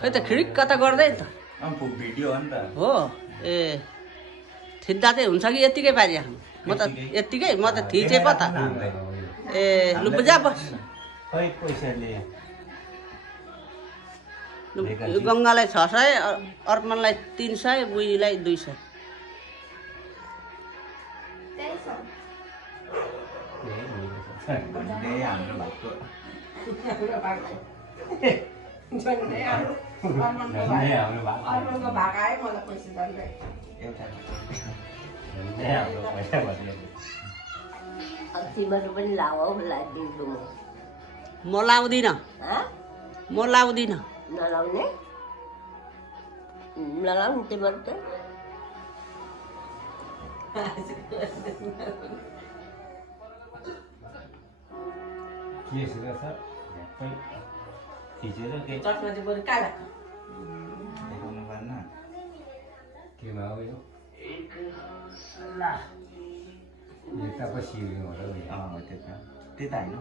खै त खिडिक कता गर्दै त भिडियो हो नि त हो ए थिच्दा चाहिँ हुन्छ कि यत्तिकै पारिराख्नु म त यत्तिकै म त थिचेँ पो त ए लु बुझा बस खै पैसाले यो गङ्गालाई 600 अर्पणलाई 300 बुढीलाई 200 हाम्रो भएको तिमीहरू पनि लाऊ दिन्छु म लाउँदिनँ म लाउँदिनँ नलाउने नलाउने तिमीहरू त के छ थिचेर के चटमा चाहिँ बरु काला देखाउनु पर्न केमा हो यो यता पछि होला त्यही त होइन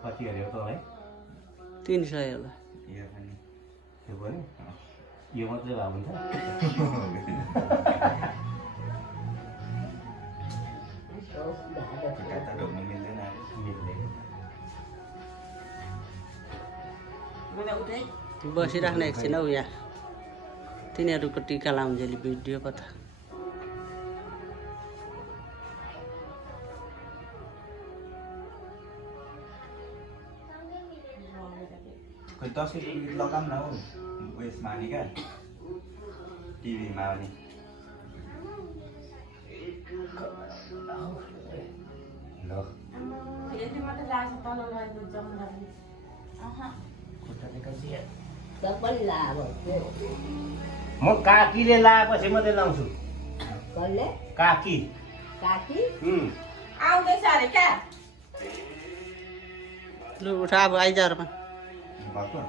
कति अरे तँलाई 300 होला यो पनि त्यो पनि यो मात्रै भए हुन्छ खुट्टा त ढोक्नु मिल्दैन बसिराख्ने एकछिन हौ यहाँ तिनीहरूको टिका लाउँछेली भिडियो कता खोइ दसैँ गीत लगाऊँ न हौ उयसमा नि क्या टिभीमा पनि ल सबैले लाभ म काकीले लाएपछि मात्रै लाउँछु कसले काकी काकी आउँदैछ अरे क्या लु उठा अब आइज अर्पण भएको